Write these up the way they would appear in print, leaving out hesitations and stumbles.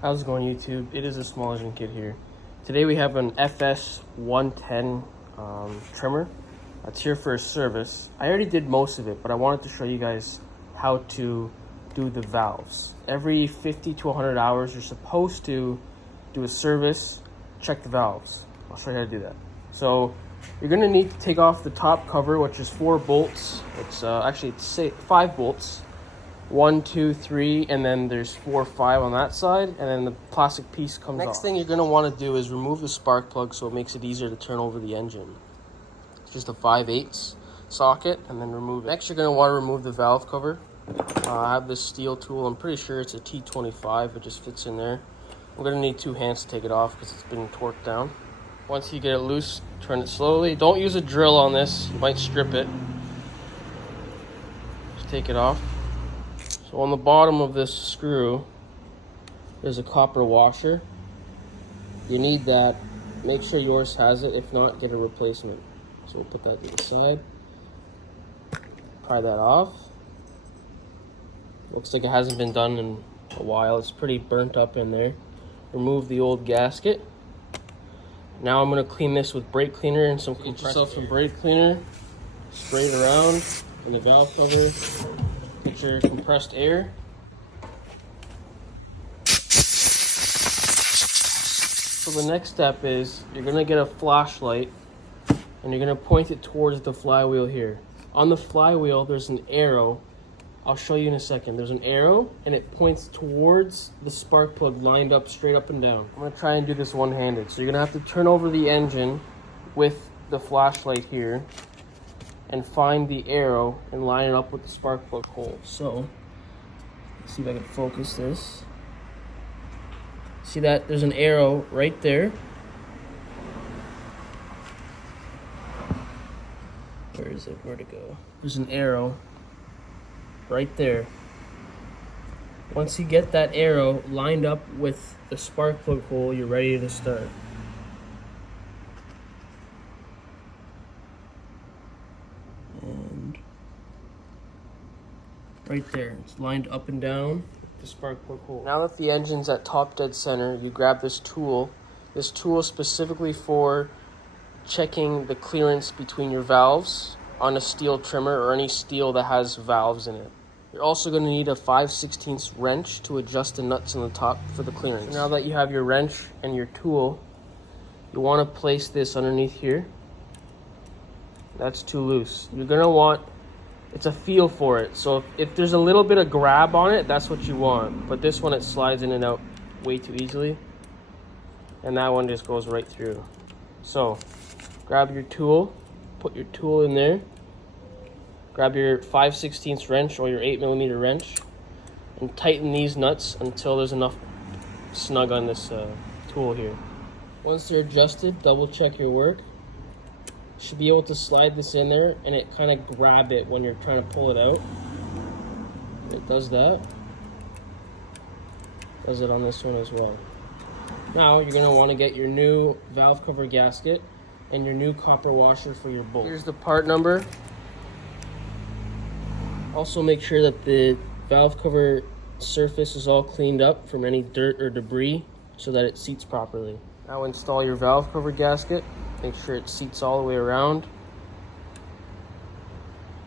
How's it going, YouTube? It is a small engine kid here. Today we have an Fs110 trimmer that's here for a service. I already did most of it, but I wanted to show you guys how to do the valves. Every 50 to 100 hours, you're supposed to do a service, check the valves. I'll show you how to do that. So you're gonna need to take off the top cover, which is 4 bolts. It's actually 5 bolts. 1, 2, 3, and then there's 4, 5 on that side, and then the plastic piece comes off. Next thing you're going to want to do is remove the spark plug so it makes it easier to turn over the engine. It's just a 5/8 socket, and then remove it. Next, you're going to want to remove the valve cover. I have this Stihl tool. I'm pretty sure it's a T25. It just fits in there. I'm going to need 2 hands to take it off because it's been torqued down. Once you get it loose, turn it slowly. Don't use a drill on this. You might strip it. Just take it off. So on the bottom of this screw, there's a copper washer. You need that. Make sure yours has it. If not, get a replacement. So we'll put that to the side. Pry that off. Looks like it hasn't been done in a while. It's pretty burnt up in there. Remove the old gasket. Now I'm going to clean this with brake cleaner and some compressed air. Get yourself some brake cleaner. Spray it around in the valve cover. Get your compressed air. So the next step is you're going to get a flashlight and you're going to point it towards the flywheel here. On the flywheel there's an arrow. I'll show you in a second. There's an arrow and it points towards the spark plug lined up straight up and down. I'm going to try and do this one-handed. So you're going to have to turn over the engine with the flashlight here and find the arrow and line it up with the spark plug hole. So, let's see if I can focus this. See that? There's an arrow right there. Where is it? Where'd it go? There's an arrow right there. Once you get that arrow lined up with the spark plug hole, you're ready to start. Right there, it's lined up and down with the spark plug hole. Now that the engine's at top dead center, you grab this tool. This tool is specifically for checking the clearance between your valves on a steel trimmer or any steel that has valves in it. You're also going to need a 5/16 wrench to adjust the nuts on the top for the clearance. So now that you have your wrench and your tool, you want to place this underneath here. That's too loose. You're going to want it's a feel for it. So if there's a little bit of grab on it, that's what you want. But this one, it slides in and out way too easily. And that one just goes right through. So grab your tool, put your tool in there. Grab your 5/16 wrench or your 8mm wrench and tighten these nuts until there's enough snug on this tool here. Once they're adjusted, double check your work. Should be able to slide this in there and it kind of grab it when you're trying to pull it out. It does that. Does it on this one as well. Now you're going to want to get your new valve cover gasket and your new copper washer for your bolt. Here's the part number. Also make sure that the valve cover surface is all cleaned up from any dirt or debris so that it seats properly. Now install your valve cover gasket. Make sure it seats all the way around.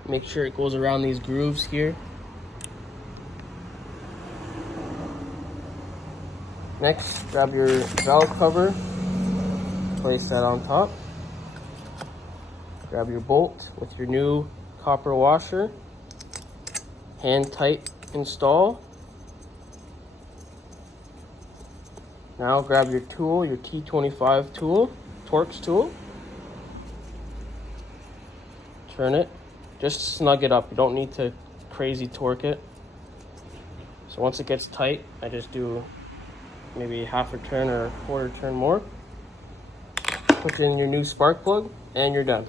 Make sure it goes around these grooves here. Next, grab your valve cover, place that on top. Grab your bolt with your new copper washer. Hand tight install. Now grab your tool, your T25 tool. Torx tool. Turn it. Just snug it up. You don't need to crazy torque it. So once it gets tight, I just do maybe half a turn or a quarter turn more. Put in your new spark plug and you're done.